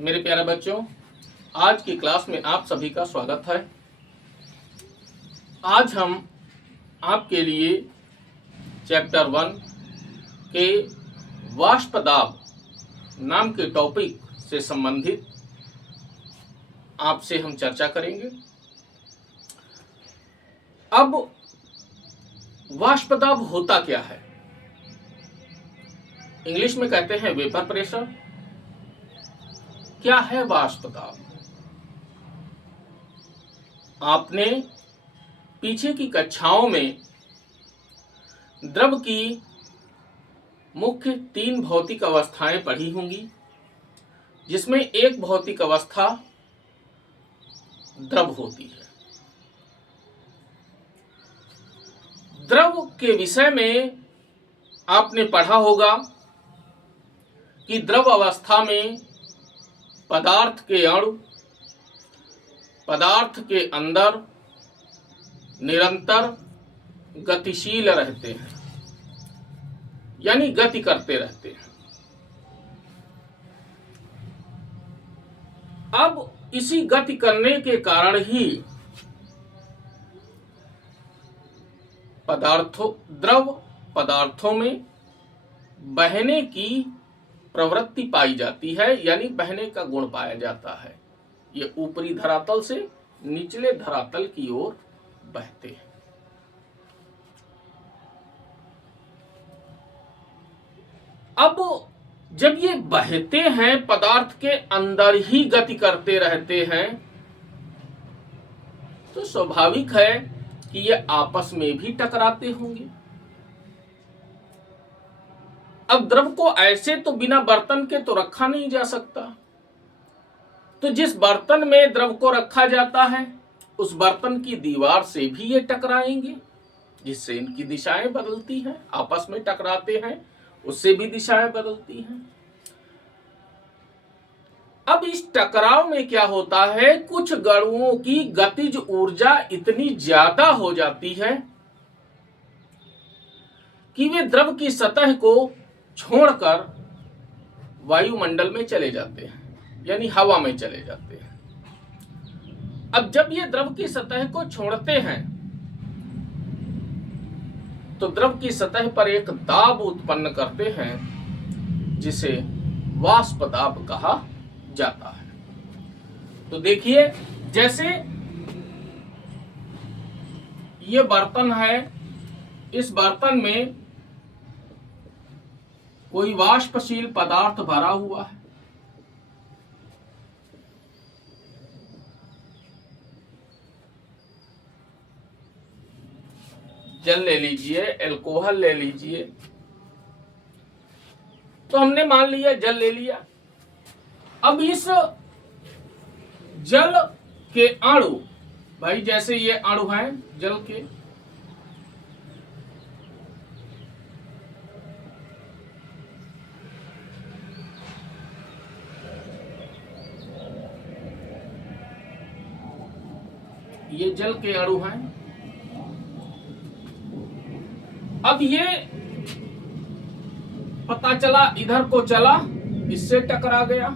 मेरे प्यारे बच्चों, आज की क्लास में आप सभी का स्वागत है। आज हम आपके लिए चैप्टर 1 के वाष्प दाब नाम के टॉपिक से संबंधित आपसे हम चर्चा करेंगे। अब वाष्प दाब होता क्या है? इंग्लिश में कहते हैं वेपर प्रेशर। क्या है वाष्प दाब? आपने पीछे की कक्षाओं में द्रव की मुख्य 3 भौतिक अवस्थाएं पढ़ी होंगी, जिसमें एक भौतिक अवस्था द्रव होती है। द्रव के विषय में आपने पढ़ा होगा कि द्रव अवस्था में पदार्थ के अणु पदार्थ के अंदर निरंतर गतिशील रहते हैं, यानी गति करते रहते हैं। अब इसी गति करने के कारण ही द्रव पदार्थों में बहने की प्रवृत्ति पाई जाती है, यानी बहने का गुण पाया जाता है। ये ऊपरी धरातल से निचले धरातल की ओर बहते हैं। अब जब ये बहते हैं, पदार्थ के अंदर ही गति करते रहते हैं, तो स्वाभाविक है कि ये आपस में भी टकराते होंगे। अब द्रव को ऐसे तो बिना बर्तन के तो रखा नहीं जा सकता, तो जिस बर्तन में द्रव को रखा जाता है उस बर्तन की दीवार से भी ये टकराएंगे, जिससे इनकी दिशाएं बदलती हैं। आपस में टकराते हैं, उससे भी दिशाएं बदलती हैं। अब इस टकराव में क्या होता है, कुछ गणुओं की गतिज ऊर्जा इतनी ज्यादा हो जाती है कि वे द्रव की सतह को छोड़कर वायुमंडल में चले जाते हैं, यानी हवा में चले जाते हैं। अब जब ये द्रव की सतह को छोड़ते हैं तो द्रव की सतह पर एक दाब उत्पन्न करते हैं, जिसे वाष्प दाब कहा जाता है। तो देखिए, जैसे ये बर्तन है, इस बर्तन में कोई वाष्पशील पदार्थ भरा हुआ है। जल ले लीजिए, अल्कोहल ले लीजिए। तो हमने मान लिया जल ले लिया। अब इस जल के अणु, भाई जैसे ये अणु हैं जल के, ये जल के अणु हैं। अब ये पता चला इधर को चला, इससे टकरा गया,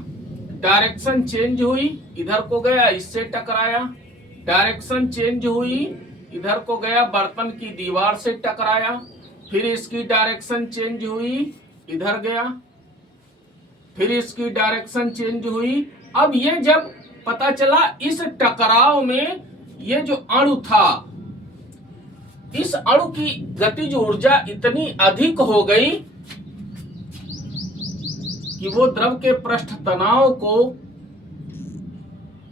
डायरेक्शन चेंज हुई, इधर को गया, इससे टकराया, डायरेक्शन चेंज हुई, इधर को गया, बर्तन की दीवार से टकराया, फिर इसकी डायरेक्शन चेंज हुई, इधर गया, फिर इसकी डायरेक्शन चेंज हुई। अब ये जब पता चला इस टकराव में ये जो अणु था, इस अणु की गतिज ऊर्जा इतनी अधिक हो गई कि वो द्रव के पृष्ठ तनाव को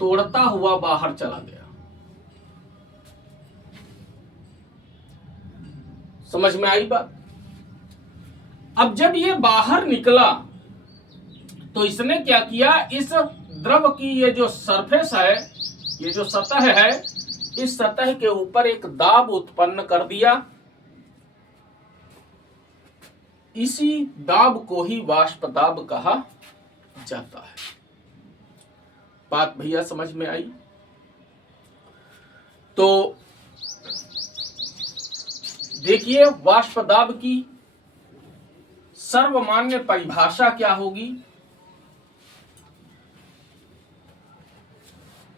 तोड़ता हुआ बाहर चला गया। समझ में आई बात? अब जब ये बाहर निकला तो इसने क्या किया, इस द्रव की ये जो सरफेस है, ये जो सतह है, इस सतह के ऊपर एक दाब उत्पन्न कर दिया। इसी दाब को ही वाष्प दाब कहा जाता है। बात भैया समझ में आई? तो देखिए, वाष्प दाब की सर्वमान्य परिभाषा क्या होगी?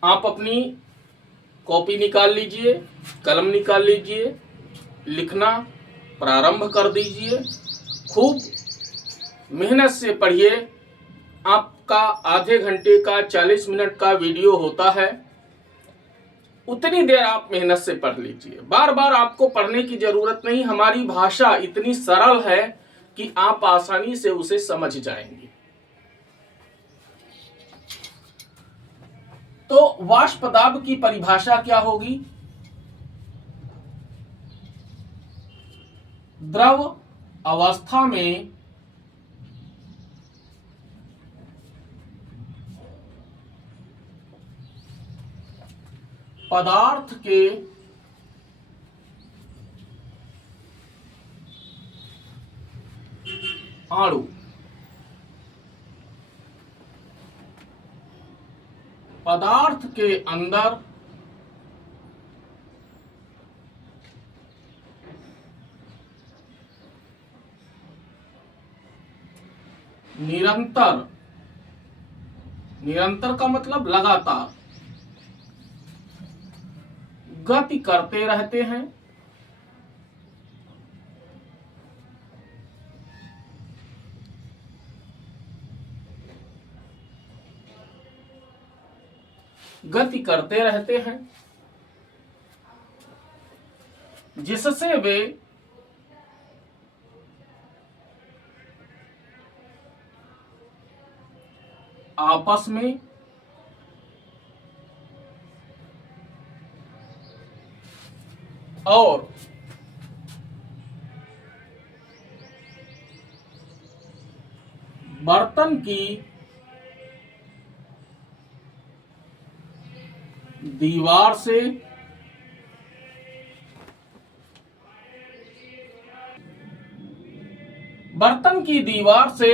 आप अपनी कॉपी निकाल लीजिए, कलम निकाल लीजिए, लिखना प्रारंभ कर दीजिए। खूब मेहनत से पढ़िए। आपका आधे घंटे का 40 मिनट का वीडियो होता है, उतनी देर आप मेहनत से पढ़ लीजिए। बार बार आपको पढ़ने की जरूरत नहीं। हमारी भाषा इतनी सरल है कि आप आसानी से उसे समझ जाएंगे। तो वाष्प दाब की परिभाषा क्या होगी? द्रव अवस्था में पदार्थ के अणु पदार्थ के अंदर निरंतर, निरंतर का मतलब लगातार, गति करते रहते हैं। गति करते रहते हैं जिससे वे आपस में और बर्तन की दीवार से बर्तन की दीवार से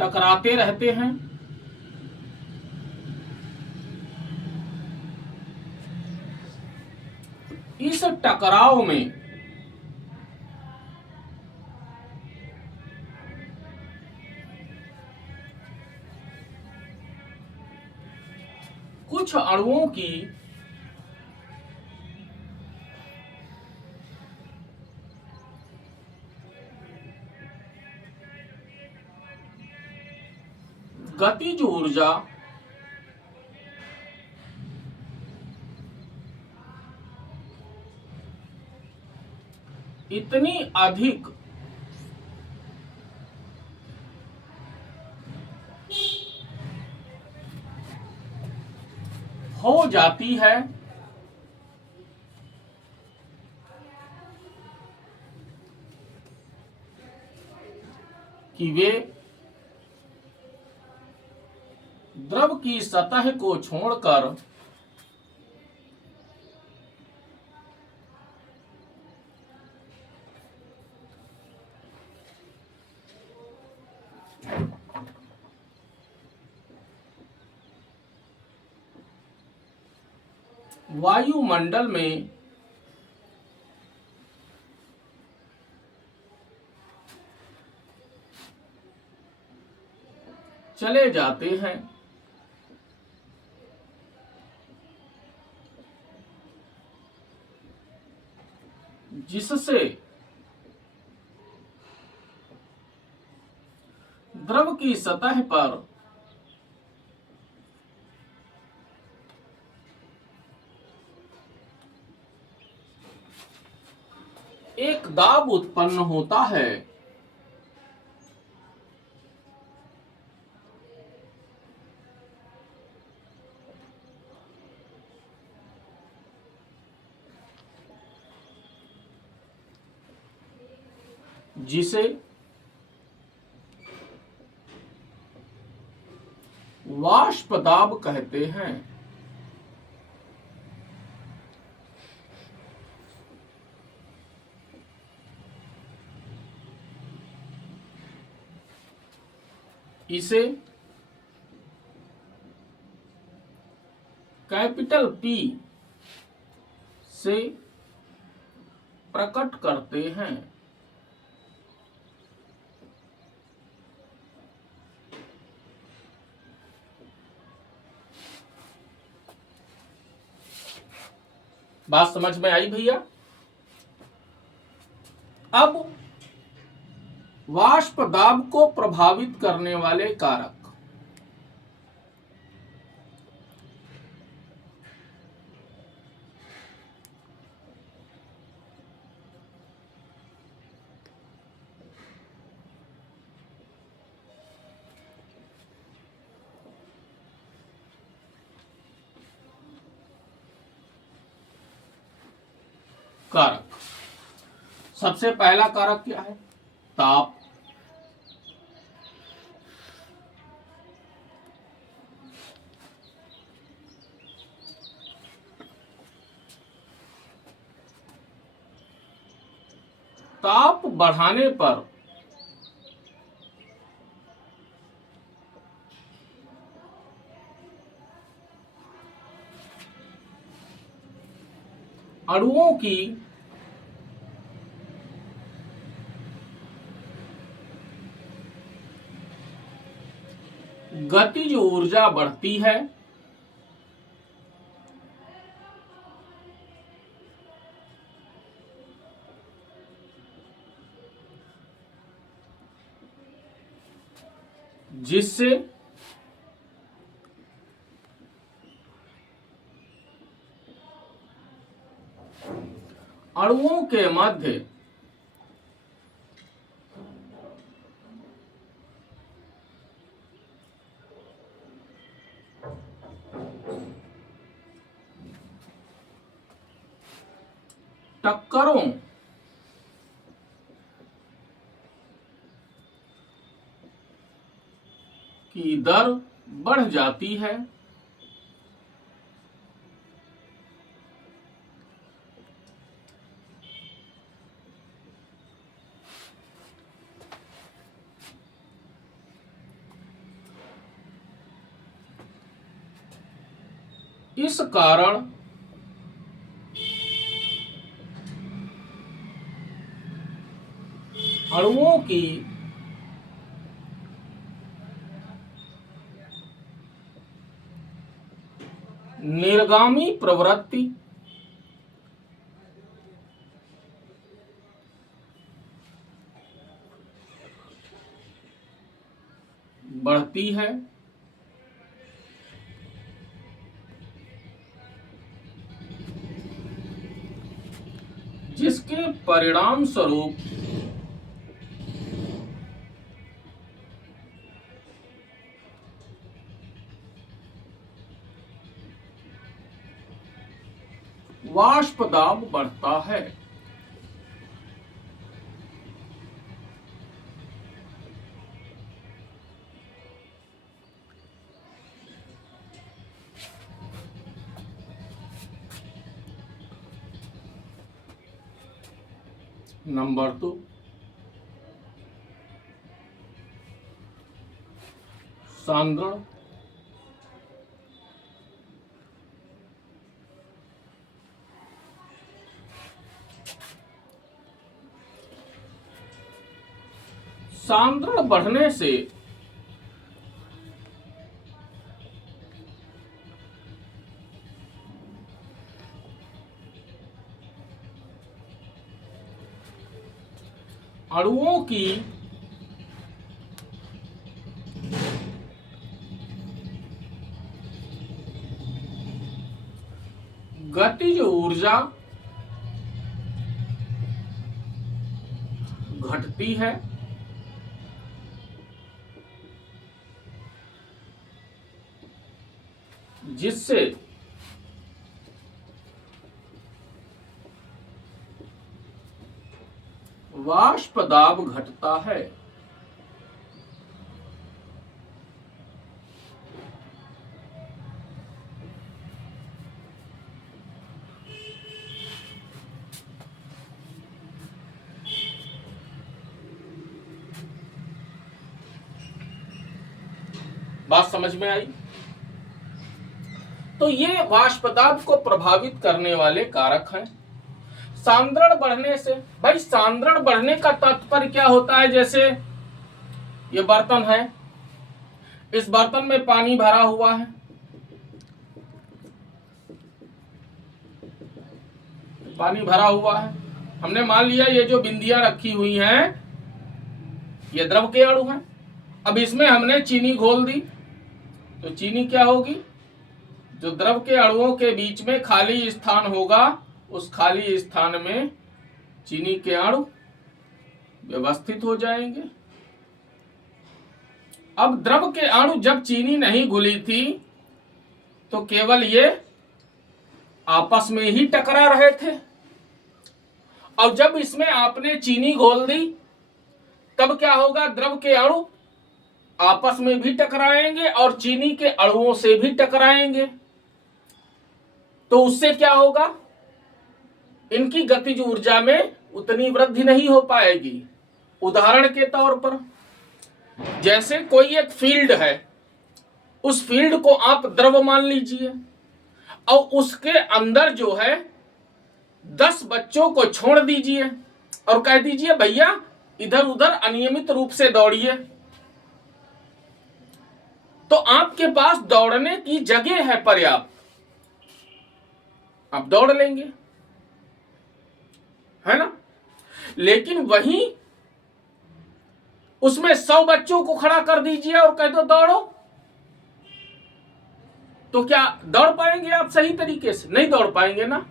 टकराते रहते हैं। इस टकराव में कुछ अणुओं की गतिज ऊर्जा इतनी अधिक हो जाती है कि वे द्रव की सतह को छोड़कर वायुमंडल में चले जाते हैं। जिससे द्रव की सतह पर एक दाब उत्पन्न होता है। जिसे वाष्प दाब कहते हैं। इसे कैपिटल P से प्रकट करते हैं। बात समझ में आई भैया? अब वाष्प दाब को प्रभावित करने वाले कारक। कारक, सबसे पहला कारक क्या है? ताप। ताप बढ़ाने पर अणुओं की गतिज ऊर्जा बढ़ती है, जिससे अणुओं के मध्य टक्करों की दर बढ़ जाती है, इस कारण अणुओं की निर्गामी प्रवृत्ति बढ़ती है, जिसके परिणाम स्वरूप वाष्प दाब बढ़ता है। नंबर 2, सांद्रण। सांद्रण बढ़ने से अणुओं की गतिज ऊर्जा घटती है, जिससे वाष्प दाब घटता है। बात समझ में आई? तो ये वाष्प दाब को प्रभावित करने वाले कारक हैं। सांद्रण बढ़ने से, भाई सांद्रण बढ़ने का तात्पर्य क्या होता है? जैसे ये बर्तन है, इस बर्तन में पानी भरा हुआ है, पानी भरा हुआ है। हमने मान लिया ये जो बिंदियां रखी हुई हैं ये द्रव के अणु हैं। अब इसमें हमने चीनी घोल दी तो चीनी क्या होगी, जो द्रव के अणुओं के बीच में खाली स्थान होगा उस खाली स्थान में चीनी के अणु व्यवस्थित हो जाएंगे। अब द्रव के अणु जब चीनी नहीं घुली थी तो केवल ये आपस में ही टकरा रहे थे, और जब इसमें आपने चीनी घोल दी तब क्या होगा, द्रव के अणु आपस में भी टकराएंगे और चीनी के अणुओं से भी टकराएंगे। तो उससे क्या होगा, इनकी गतिज ऊर्जा में उतनी वृद्धि नहीं हो पाएगी। उदाहरण के तौर पर जैसे कोई एक फील्ड है, उस फील्ड को आप द्रव मान लीजिए और उसके अंदर जो है 10 बच्चों को छोड़ दीजिए और कह दीजिए भैया इधर उधर अनियमित रूप से दौड़िए, तो आपके पास दौड़ने की जगह है पर्याप्त, आप दौड़ लेंगे, है ना। लेकिन वहीं उसमें 100 बच्चों को खड़ा कर दीजिए और कह दो दौड़ो, तो क्या दौड़ पाएंगे आप सही तरीके से? नहीं दौड़ पाएंगे ना।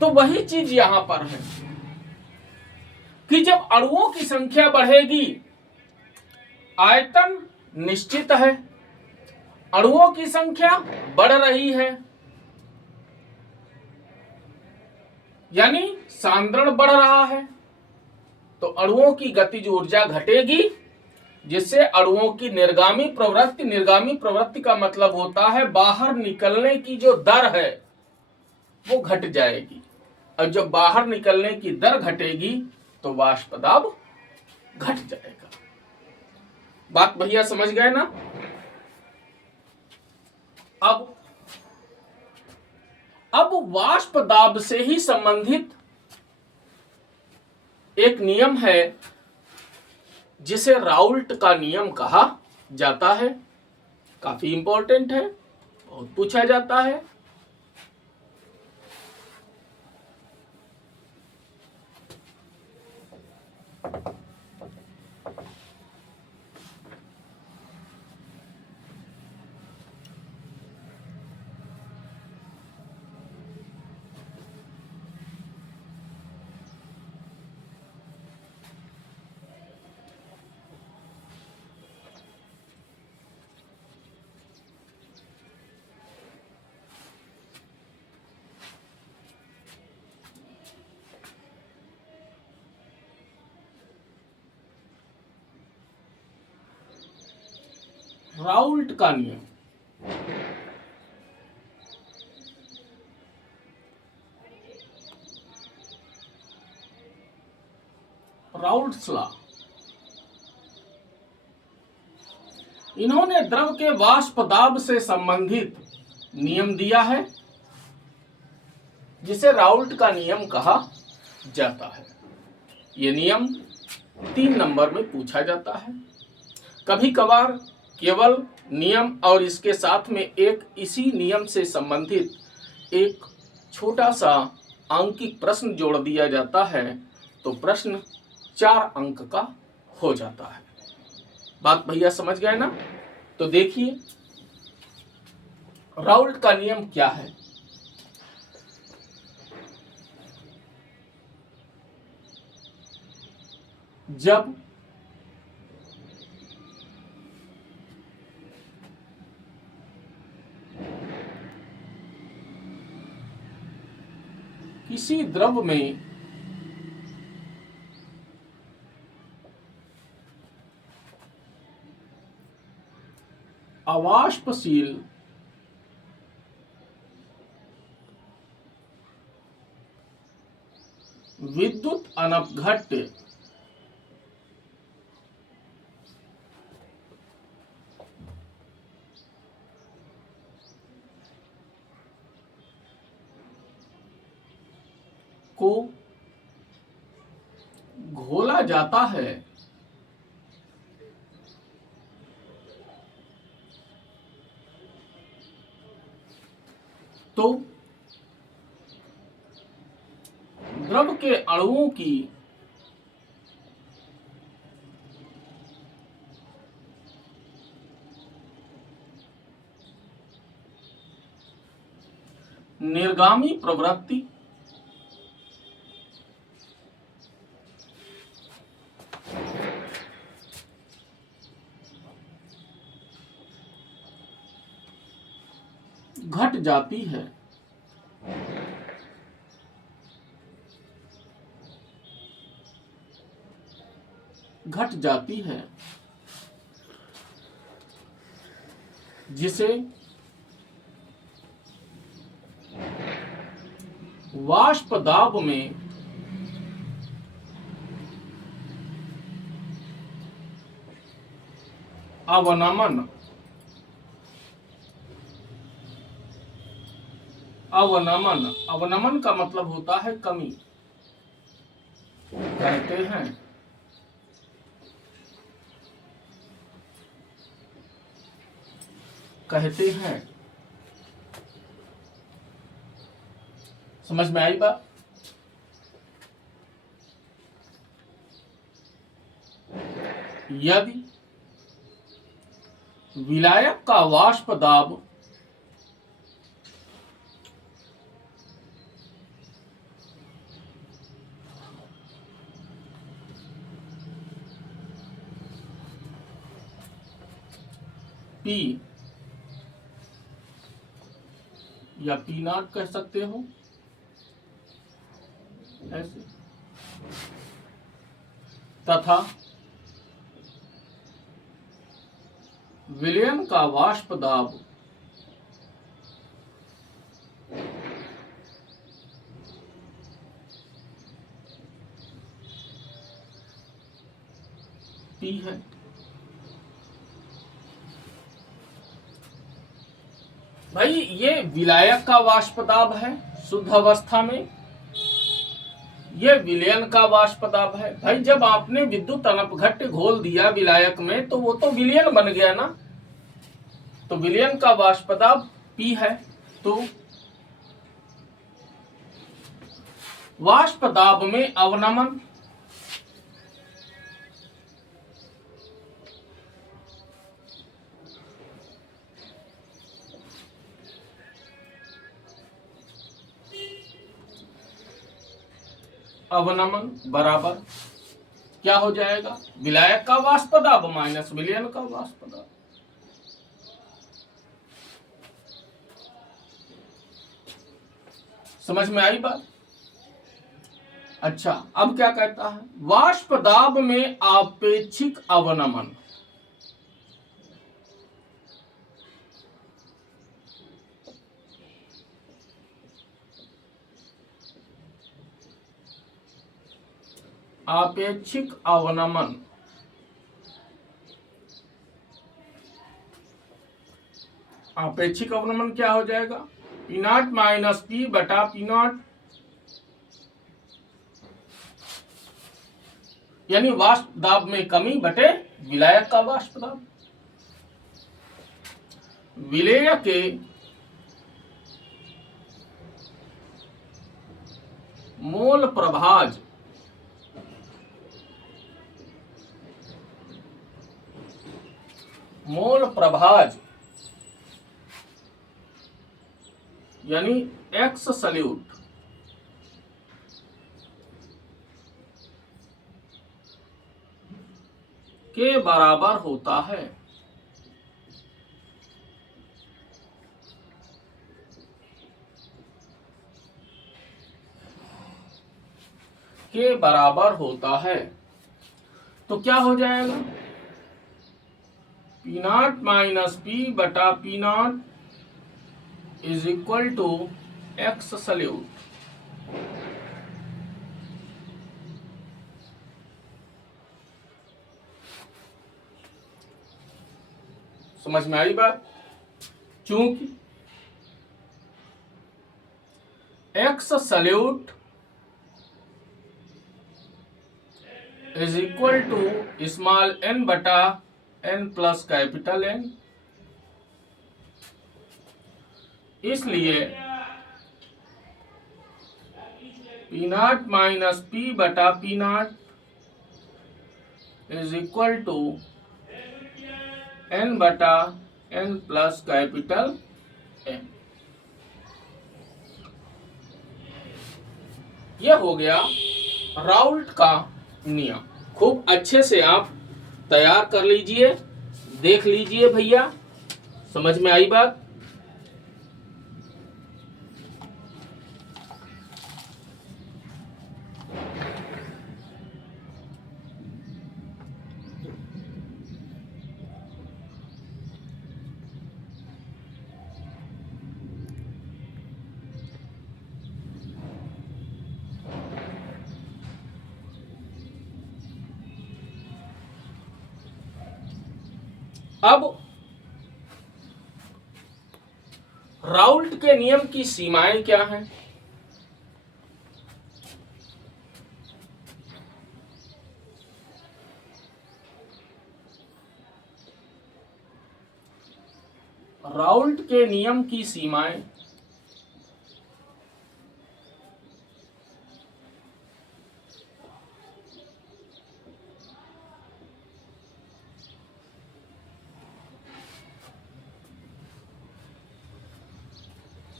तो वही चीज यहां पर है कि जब अणुओं की संख्या बढ़ेगी, आयतन निश्चित है, अणुओं की संख्या बढ़ रही है, यानी सांद्रण बढ़ रहा है, तो अणुओं की गतिज ऊर्जा घटेगी, जिससे अणुओं की निर्गामी प्रवृत्ति का मतलब होता है बाहर निकलने की जो दर है वो घट जाएगी, और जब बाहर निकलने की दर घटेगी तो वाष्प दाब घट जाएगा। बात भैया समझ गए ना। अब वाष्प दाब से ही संबंधित एक नियम है जिसे राउल्ट का नियम कहा जाता है। काफी इंपॉर्टेंट है, बहुत पूछा जाता है। राउल्ट का नियम, राउल्ट्स लॉ, इन्होंने द्रव के वाष्प दाब से संबंधित नियम दिया है जिसे राउल्ट का नियम कहा जाता है। यह नियम 3 नंबर में पूछा जाता है। कभी कभार केवल नियम और इसके साथ में एक इसी नियम से संबंधित एक छोटा सा अंकित प्रश्न जोड़ दिया जाता है, तो प्रश्न 4 अंक का हो जाता है। बात भैया समझ गए ना। तो देखिए राउल्ट का नियम क्या है। जब किसी द्रव में अवाष्पशील विद्युत अनपघट्य को घोला जाता है तो द्रव के अणुओं की निर्गामी प्रवृत्ति घट जाती है। घट जाती है, जिसे वाष्प दाब में अवनमन अवनमन का मतलब होता है कमी कहते हैं। समझ में आई बात? यदि विलायक का वाष्प दाब P या P नॉट कह सकते हो, ऐसे, तथा विलयन का वाष्प दाब P है। भाई ये विलायक का वाष्प दाब है शुद्ध अवस्था में, ये विलयन का वाष्प दाब है। भाई जब आपने विद्युत अनपघट्य घोल दिया विलायक में तो वो तो विलयन बन गया ना, तो विलयन का वाष्प दाब P है। तो वाष्प दाब में अवनमन, अवनमन बराबर क्या हो जाएगा? विलायक का वाष्प दाब माइनस विलयन का वाष्प दाब। समझ में आई बात? अच्छा, अब क्या कहता है? वाष्प दाब में आपेक्षिक अवनमन, आपेक्षिक अवनमन आपेक्षिक अवनमन क्या हो जाएगा? P नॉट माइनस P बटा P नॉट, यानी वाष्प दाब में कमी बटे विलायक का वाष्प दाब। विलेय के मोल प्रभाज यानी एक्स सल्यूट के बराबर होता है। के बराबर होता है तो क्या हो जाएगा? P नॉट माइनस P बटा P naught is equal to X solute. समझ में आई बात? चूंकि X solute is equal to small n बटा n प्लस कैपिटल N, इसलिए पी नॉट माइनस पी बटा P naught is equal to n बटा एन प्लस कैपिटल एन। यह हो गया राउल्ट का नियम। खूब अच्छे से आप तैयार कर लीजिए, देख लीजिए भैया, समझ में आई बात। अब राउल्ट के नियम की सीमाएं क्या हैं? राउल्ट के नियम की सीमाएं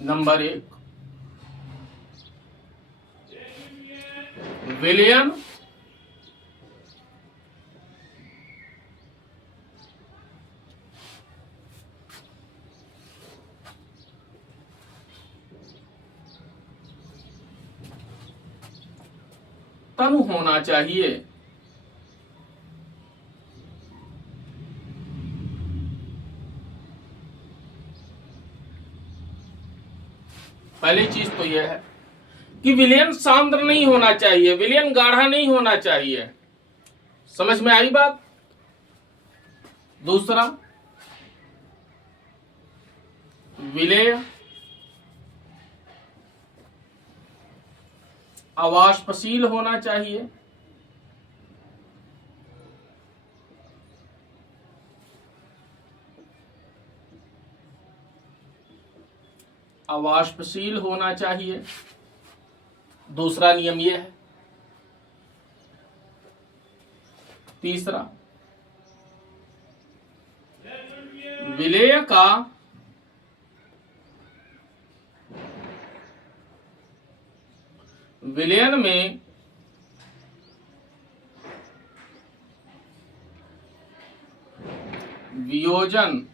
नंबर 1, विलियन तनु होना चाहिए। पहली चीज तो यह है कि विलयन सांद्र नहीं होना चाहिए, विलयन गाढ़ा नहीं होना चाहिए। समझ में आई बात। दूसरा, विलेय अवाष्पशील होना चाहिए। अवाष्पशील होना चाहिए। दूसरा नियम यह है। तीसरा, विलेय का विलयन में वियोजन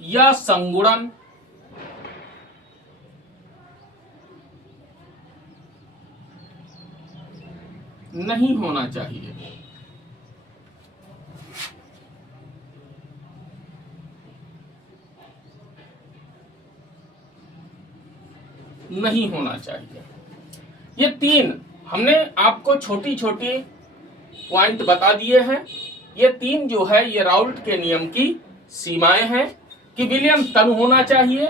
या संगुणन नहीं होना चाहिए। नहीं होना चाहिए। ये 3 हमने आपको छोटी छोटी पॉइंट बता दिए हैं। ये 3 जो है ये राउल्ट के नियम की सीमाएं हैं कि विलयन तनु होना चाहिए,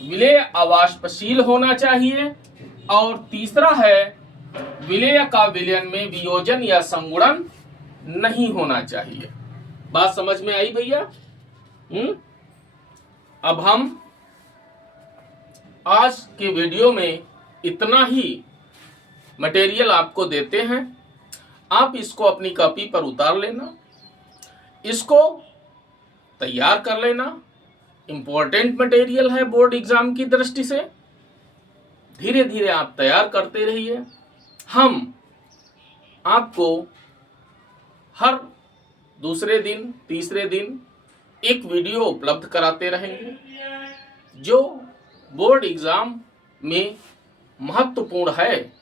विलेय अवाष्पशील होना चाहिए, और तीसरा है विलेय का विलयन में वियोजन या संगुणन नहीं होना चाहिए। बात समझ में आई भैया? अब हम आज के वीडियो में इतना ही मटेरियल आपको देते हैं। आप इसको अपनी कॉपी पर उतार लेना, इसको तैयार कर लेना। इंपॉर्टेंट मटेरियल है बोर्ड एग्जाम की दृष्टि से। धीरे धीरे आप तैयार करते रहिए। हम आपको हर दूसरे दिन, तीसरे दिन एक वीडियो उपलब्ध कराते रहेंगे जो बोर्ड एग्जाम में महत्वपूर्ण है।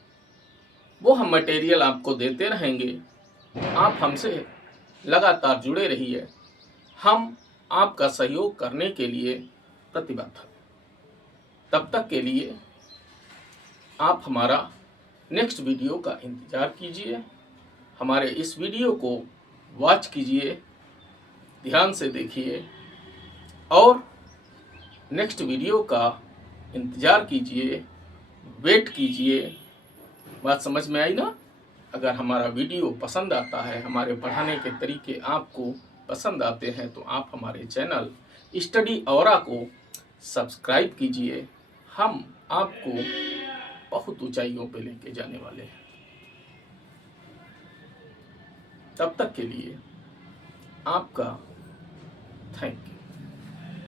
वो हम मटेरियल आपको देते रहेंगे। आप हमसे लगातार जुड़े रहिए। हम आपका सहयोग करने के लिए प्रतिबद्ध हैं। तब तक के लिए आप हमारा नेक्स्ट वीडियो का इंतजार कीजिए। हमारे इस वीडियो को वॉच कीजिए, ध्यान से देखिए और नेक्स्ट वीडियो का इंतजार कीजिए, वेट कीजिए। बात समझ में आई ना? अगर हमारा वीडियो पसंद आता है, हमारे पढ़ाने के तरीके आपको पसंद आते हैं, तो आप हमारे चैनल स्टडी औरा को सब्सक्राइब कीजिए, हम आपको बहुत ऊंचाइयों पे लेके जाने वाले हैं। तब तक के लिए आपका थैंक यू।